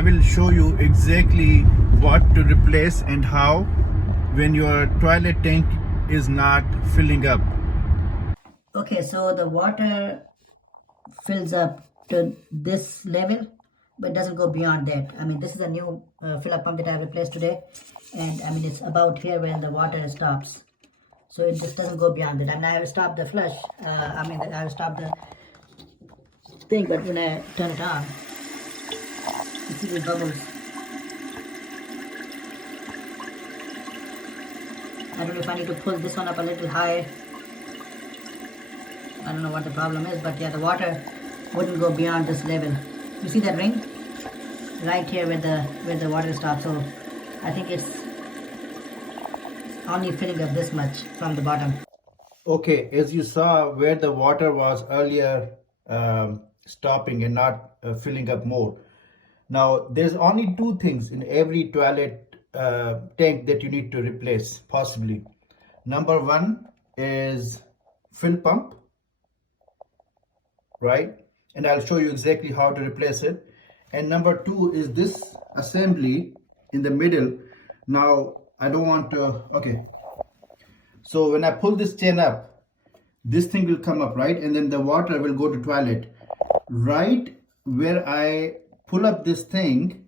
I will show you exactly what to replace and how when your toilet tank is not filling up. Okay, so the water fills up to this level, but doesn't go beyond that. I mean, this is a new fill-up pump that I replaced today, and I mean, it's about here when the water stops. So it just doesn't go beyond that. I mean, I have stopped the flush. I have stopped the thing, but when I turn it on, you see the bubbles. I don't know if I need to pull this one up a little higher. I don't know what the problem is, but yeah, the water wouldn't go beyond this level. You see that ring? Right here where the water stops. So I think it's only filling up this much from the bottom. Okay, as you saw where the water was earlier stopping and not filling up more. Now, there's only two things in every toilet tank that you need to replace, possibly. Number one is fill pump, right? And I'll show you exactly how to replace it. And number two is this assembly in the middle. Now, I don't want to, okay. So when I pull this chain up, this thing will come up, right? And then the water will go to toilet. Right where I pull up this thing,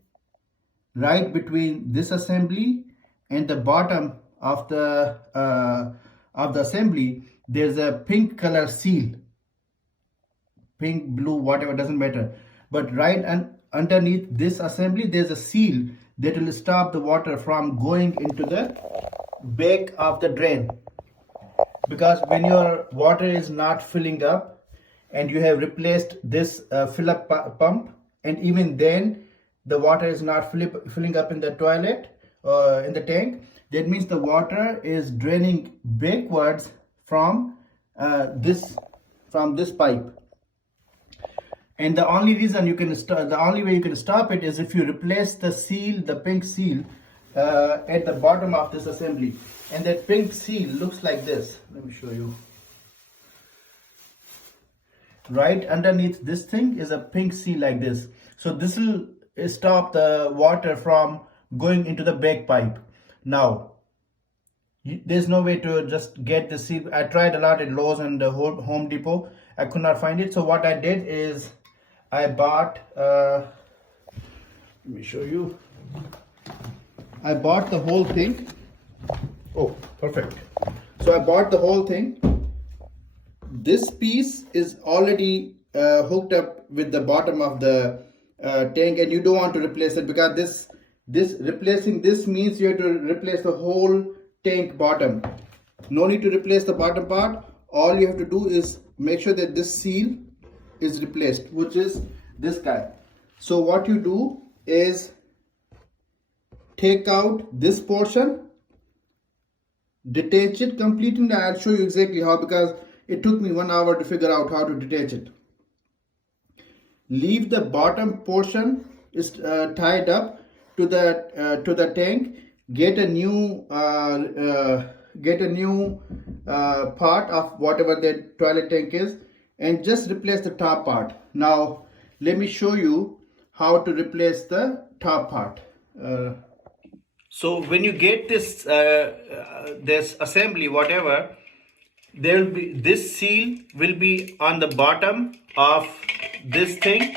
right between this assembly and the bottom of the assembly, there's a pink color seal. Pink, blue, whatever, doesn't matter. But right underneath this assembly, there's a seal that will stop the water from going into the back of the drain. Because when your water is not filling up and you have replaced this fill-up pump, and even then the water is not filling up in the toilet or in the tank, that means the water is draining backwards from this pipe. And the only reason you can the only way you can stop it is if you replace the seal, the pink seal, at the bottom of this assembly. And that pink seal looks like this. Let me show you. Right underneath this thing is a pink seal like this. So this will stop the water from going into the back pipe. Now, there's no way to just get the seal. I tried a lot at Lowe's and the Home Depot. I could not find it. So what I did is I bought, let me show you. I bought the whole thing. Oh, perfect. So I bought the whole thing. This piece is already hooked up with the bottom of the tank, and you don't want to replace it because replacing this means you have to replace the whole tank bottom. No need to replace the bottom part. All you have to do is make sure that this seal is replaced, which is this guy. So what you do is take out this portion, detach it completely, and I'll show you exactly how, because it took me 1 hour to figure out how to detach it. Leave the bottom portion is tied up to the tank. Get a new part of whatever the toilet tank is, and just replace the top part. Now let me show you how to replace the top part. So when you get this this assembly, whatever, there will be this seal will be on the bottom of this thing.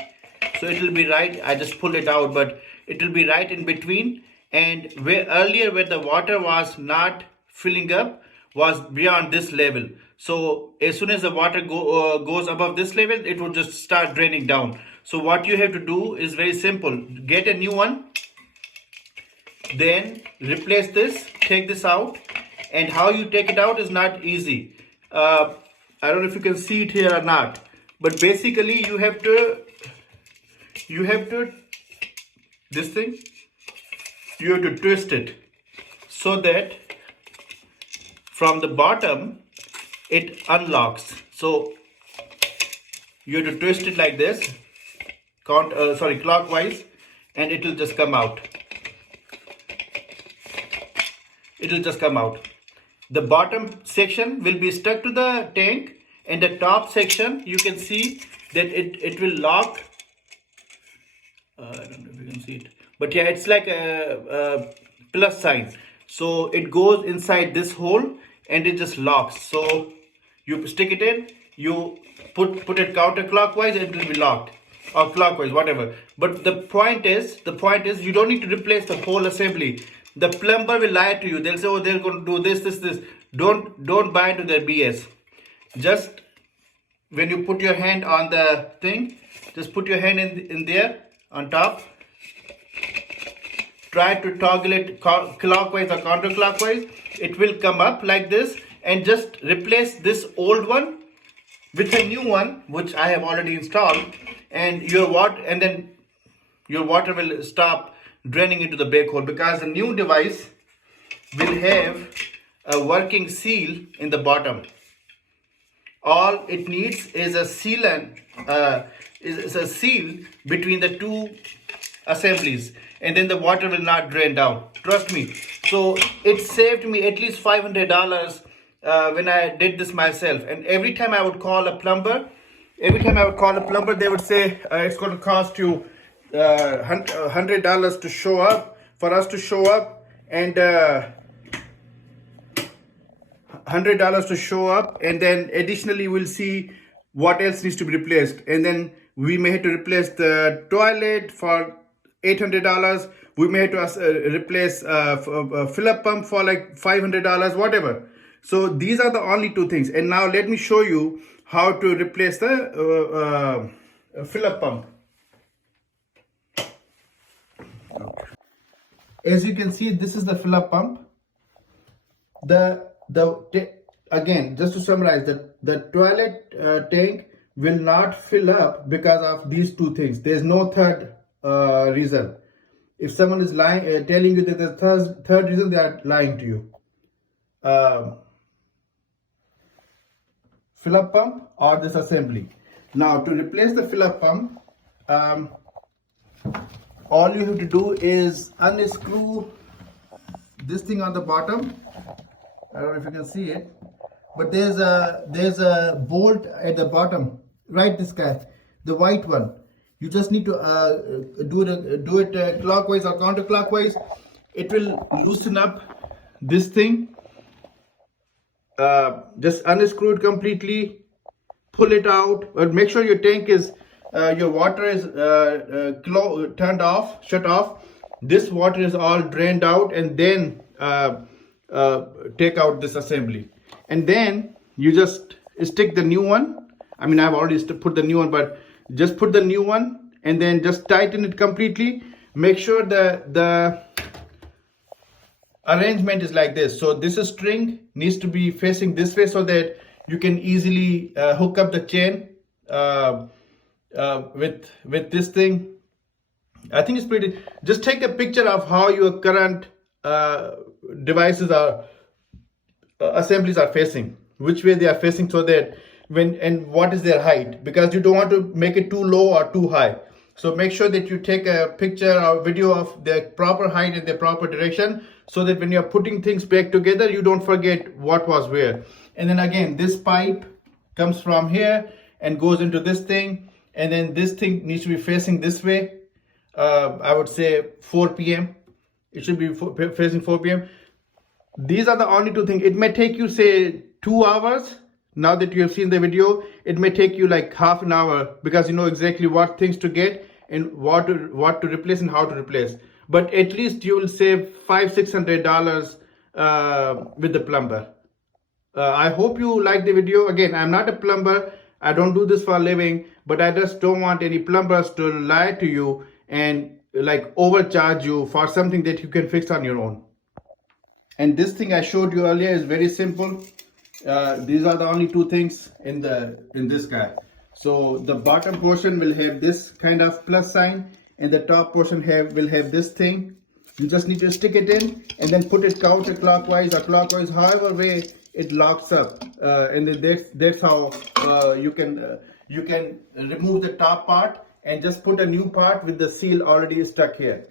So it will be right. I just pull it out, but it will be right in between. And where earlier where the water was not filling up was beyond this level. So as soon as the water goes above this level, it will just start draining down. So what you have to do is very simple. Get a new one. Then replace this, take this out, and how you take it out is not easy. I don't know if you can see it here or not, but basically you have to this thing, you have to twist it so that from the bottom it unlocks. So you have to twist it like this, clockwise, and it will just come out. It will just come out. The bottom section will be stuck to the tank, and the top section you can see that it will lock. I don't know if you can can see it, but yeah, it's like a plus sign. So it goes inside this hole and it just locks. So you stick it in, you put it counterclockwise, and it will be locked, or clockwise, whatever. But the point is you don't need to replace the whole assembly. The plumber will lie to you. They'll say, oh, they're going to do this. Don't buy into their BS. Just when you put your hand on the thing, just put your hand in there on top. Try to toggle it clockwise or counterclockwise. It will come up like this, and just replace this old one with a new one, which I have already installed, and then your water will stop draining into the bake hole, because the new device will have a working seal in the bottom. All it needs is a seal between the two assemblies, and then the water will not drain down. Trust me. So it saved me at least $500 when I did this myself. And every time I would call a plumber, they would say it's going to cost you $100 to show up, for us to show up, and $100 to show up, and then additionally we'll see what else needs to be replaced, and then we may have to replace the toilet for $800. We may have to replace a fill-up pump for like $500, whatever. So these are the only two things. And now let me show you how to replace the fill-up pump. As you can see, this is the fill-up pump. Again, just to summarize, the toilet tank will not fill up because of these two things. There's no third reason. If someone is lying, telling you that there's third reason, they are lying to you. Fill-up pump or this assembly. Now, to replace the fill-up pump, all you have to do is unscrew this thing on the bottom. I don't know if you can see it, but there's a bolt at the bottom, right? This guy, the white one. You just need to do it clockwise or counterclockwise. It will loosen up this thing. Just unscrew it completely, pull it out, but make sure your tank is your water is turned off, shut off. This water is all drained out, and then take out this assembly, and then you just stick the new one. I mean, I've already put the new one, but just put the new one and then just tighten it completely. Make sure the arrangement is like this. So this string needs to be facing this way so that you can easily hook up the chain with this thing. I think it's pretty. Just take a picture of how your current devices are assemblies are facing, which way they are facing, so that and what is their height, because you don't want to make it too low or too high. So make sure that you take a picture or video of their proper height and their proper direction, so that when you're putting things back together, you don't forget what was where. And then again, this pipe comes from here and goes into this thing, and then this thing needs to be facing this way. I would say 4 p.m. It should be facing 4 p.m. These are the only two things. It may take you, say, 2 hours. Now that you have seen the video, it may take you like half an hour, because you know exactly what things to get and what to replace and how to replace. But at least you will save $500-600 with the plumber. I hope you like the video. Again, I'm not a plumber. I don't do this for a living, but I just don't want any plumbers to lie to you and like overcharge you for something that you can fix on your own. And this thing I showed you earlier is very simple. These are the only two things in this guy. So the bottom portion will have this kind of plus sign, and the top portion will have this thing. You just need to stick it in and then put it counterclockwise or clockwise, however way it locks up, and then that's how you can remove the top part and just put a new part with the seal already stuck here.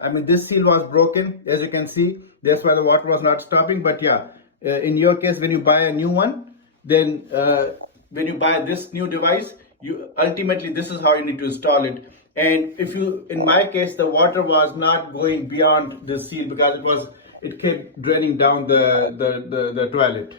I mean, this seal was broken, as you can see. That's why the water was not stopping. But yeah, in your case, when you buy a new one, then when you buy this new device, ultimately this is how you need to install it. And if you, in my case, the water was not going beyond the seal because it kept draining down the toilet.